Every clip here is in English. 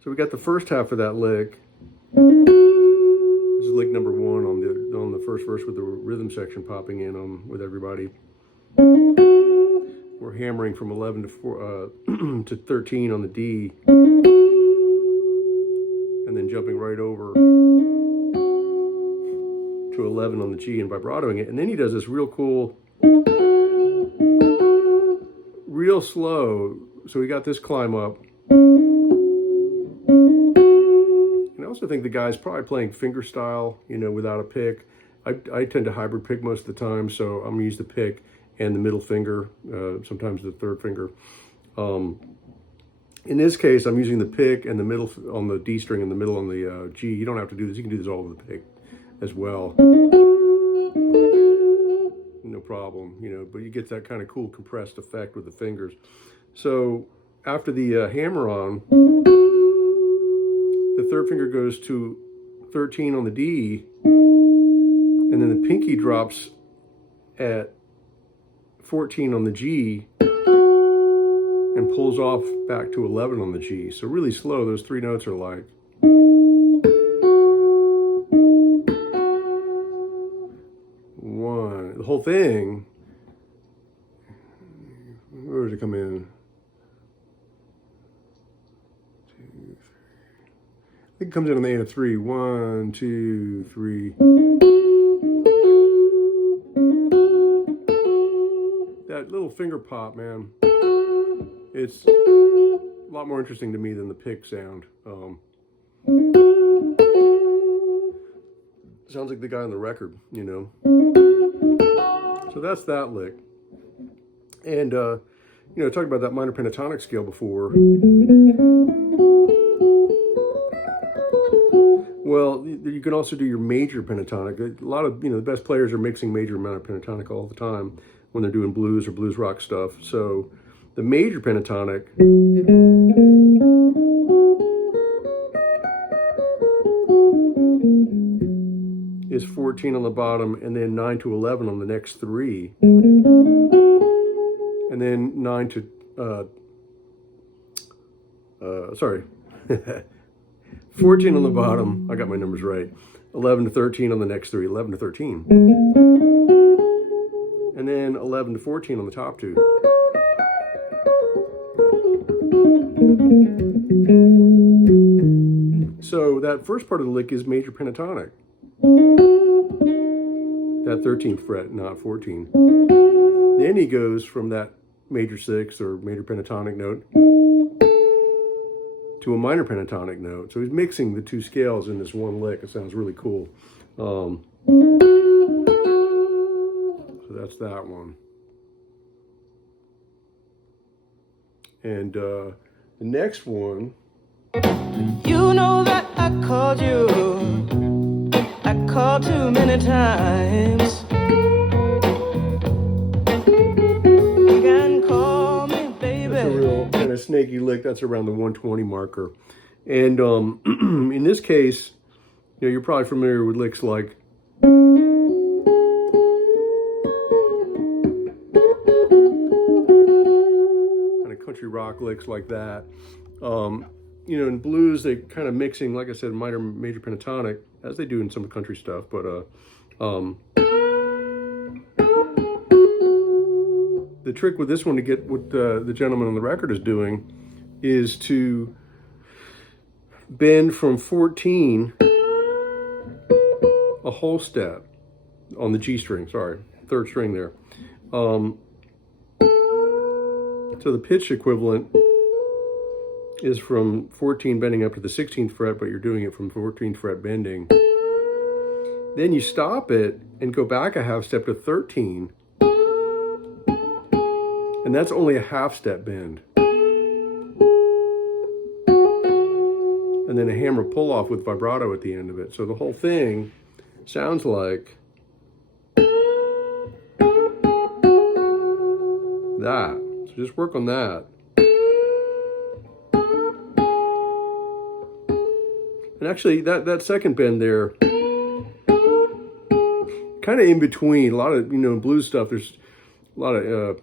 So we got the first half of that lick. This is lick number 1 on the first verse with the rhythm section popping in with everybody. We're hammering from 11 to 4 to 13 on the D, and then jumping right over to 11 on the G and vibratoing it. And then he does this real cool, real slow. So we got this climb up. And I also think the guy's probably playing finger style, you know, without a pick. I tend to hybrid pick most of the time, so I'm gonna use the pick and the middle finger, sometimes the third finger. In this case, I'm using the pick and the middle on the D string and the middle on the G. You don't have to do this. You can do this all with the pick as well. No problem, you know, but you get that kind of cool compressed effect with the fingers. So after the hammer on, the third finger goes to 13 on the D, and then the pinky drops at 14 on the G and pulls off back to 11 on the G. So really slow, those 3 notes are like. One, the whole thing, where does it come in? 2, 3. I think it comes in on the 8 of 3. 1, 2, 3. That little finger pop, man, it's a lot more interesting to me than the pick sound. Sounds like the guy on the record, you know. So that's that lick. And, you know, talked about that minor pentatonic scale before. Well, you can also do your major pentatonic. A lot of, you know, the best players are mixing major and minor pentatonic all the time when they're doing blues or blues rock stuff. So the major pentatonic is 14 on the bottom, and then 9 to 11 on the next 3, and then 9 to 14 on the bottom. I got my numbers right. 11 to 13 on the next 3. 11 to 13, and then 11 to 14 on the top 2. So that first part of the lick is major pentatonic. That 13th fret, not 14. Then he goes from that major 6 or major pentatonic note to a minor pentatonic note. So he's mixing the 2 scales in this one lick. It sounds really cool. So that's that one. And the next one. You know that I called you. I called too many times. You can call me, baby. That's a real kind of snaky lick. That's around the 120 marker. And in this case, you know, you're probably familiar with licks like kind of country rock licks like that. You know, in blues, they kind of mixing, like I said, minor, major pentatonic, as they do in some country stuff. But the trick with this one to get what the gentleman on the record is doing is to bend from 14 a whole step on the G string, sorry, 3rd string there. So the pitch equivalent is from 14 bending up to the 16th fret, but you're doing it from 14th fret bending. Then you stop it and go back a half step to 13. And that's only a half step bend. And then a hammer pull off with vibrato at the end of it. So the whole thing sounds like that. So just work on that. And actually, that second bend there, kind of in between. A lot of, you know, blues stuff, there's a lot of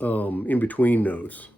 in between notes.